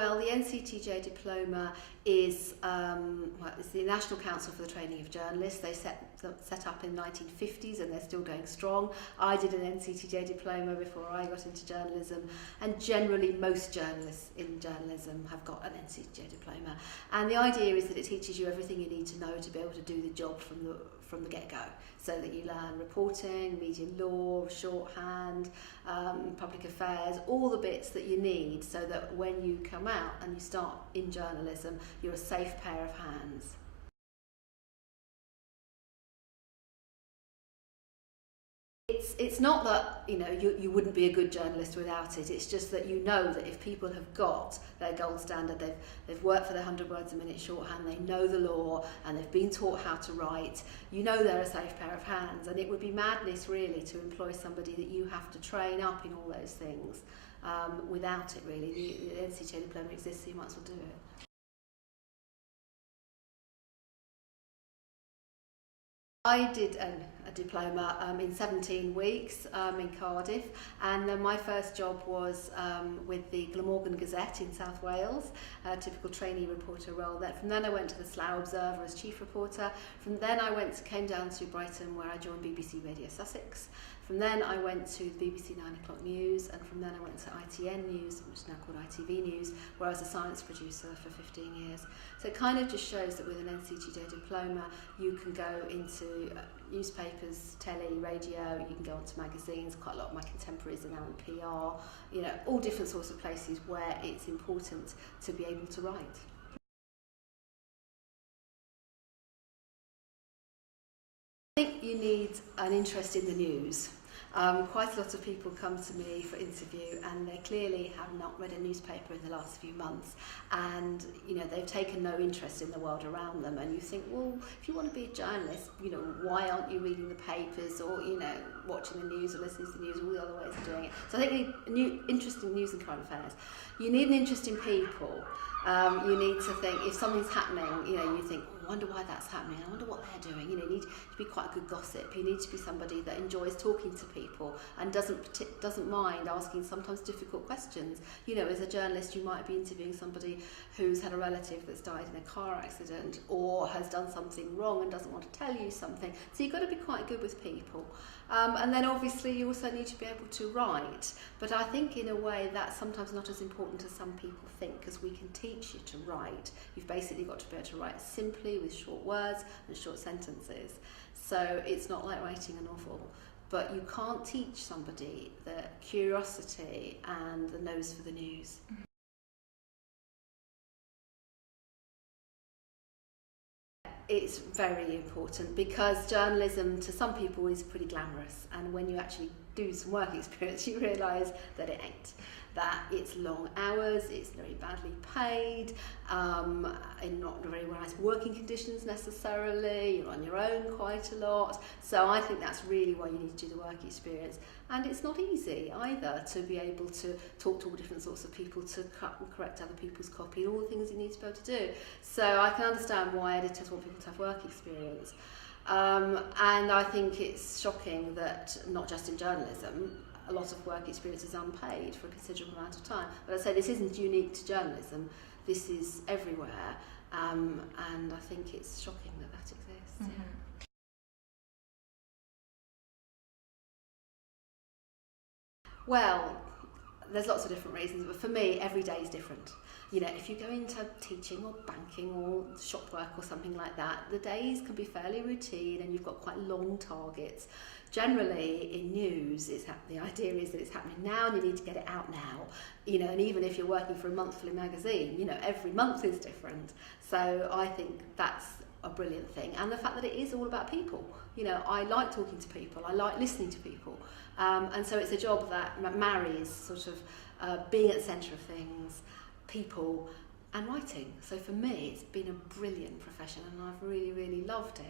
Well, the NCTJ Diploma is it's the National Council for the Training of Journalists. They set up in the 1950s and they're still going strong. I did an NCTJ Diploma before I got into journalism, and generally most journalists in journalism have got an NCTJ Diploma. And the idea is that it teaches you everything you need to know to be able to do the job from the get-go, so that you learn reporting, media law, shorthand, public affairs, all the bits that you need so that when you come out and you start in journalism, you're a safe pair of hands. It's not that you wouldn't be a good journalist without it. It's just that you know that if people have got their gold standard, they've worked for their 100 words a minute shorthand, they know the law, and they've been taught how to write, you know they're a safe pair of hands. And it would be madness really to employ somebody that you have to train up in all those things without it really. The NCTJ Diploma exists, so you might as well do it. I did a diploma in 17 weeks in Cardiff, and then my first job was with the Glamorgan Gazette in South Wales, a typical trainee reporter role there. From then I went to the Slough Observer as chief reporter. From then I came down to Brighton, where I joined BBC Radio Sussex. From then I went to the BBC 9 o'clock news, and from then I went to ITN News, which is now called ITV News, where I was a science producer for 15 years. So it kind of just shows that with an NCTJ Diploma you can go into newspapers, telly, radio, you can go onto magazines. Quite a lot of my contemporaries are now in PR, all different sorts of places where it's important to be able to write. I think you need an interest in the news. Quite a lot of people come to me for interview and they clearly have not read a newspaper in the last few months, and they've taken no interest in the world around them, and you think, well, if you want to be a journalist, why aren't you reading the papers or watching the news or listening to the news, all the other ways of doing it. So I think you need interest in news and current affairs. You need an interest in people. You need to think, if something's happening, you think, I wonder why that's happening, I wonder what they're doing. You need to be quite a good gossip. You need to be somebody that enjoys talking to people and doesn't mind asking sometimes difficult questions. As a journalist, you might be interviewing somebody who's had a relative that's died in a car accident or has done something wrong and doesn't want to tell you something. So you've got to be quite good with people. And then obviously you also need to be able to write, but I think in a way that's sometimes not as important as some people think, because we can teach you to write. You've basically got to be able to write simply with short words and short sentences. So it's not like writing a novel, but you can't teach somebody the curiosity and the nose for the news. It's very important, because journalism to some people is pretty glamorous, and when you actually do some work experience you realise that it ain't. That it's long hours, it's very badly paid, in not very nice working conditions necessarily, you're on your own quite a lot. So I think that's really why you need to do the work experience. And it's not easy either to be able to talk to all different sorts of people, to cut and correct other people's copy, all the things you need to be able to do. So I can understand why editors want people to have work experience. And I think it's shocking that not just in journalism, a lot of work experience is unpaid for a considerable amount of time. But I'd say this isn't unique to journalism, this is everywhere, and I think it's shocking that that exists. Mm-hmm. Yeah. Well, there's lots of different reasons, but for me, every day is different. If you go into teaching or banking or shop work or something like that, the days can be fairly routine and you've got quite long targets. Generally, in news, the idea is that it's happening now and you need to get it out now. And even if you're working for a monthly magazine, every month is different. So I think that's a brilliant thing. And the fact that it is all about people. I like talking to people, I like listening to people. And so it's a job that marries sort of being at the centre of things, people, and writing. So for me, it's been a brilliant profession and I've really, really loved it.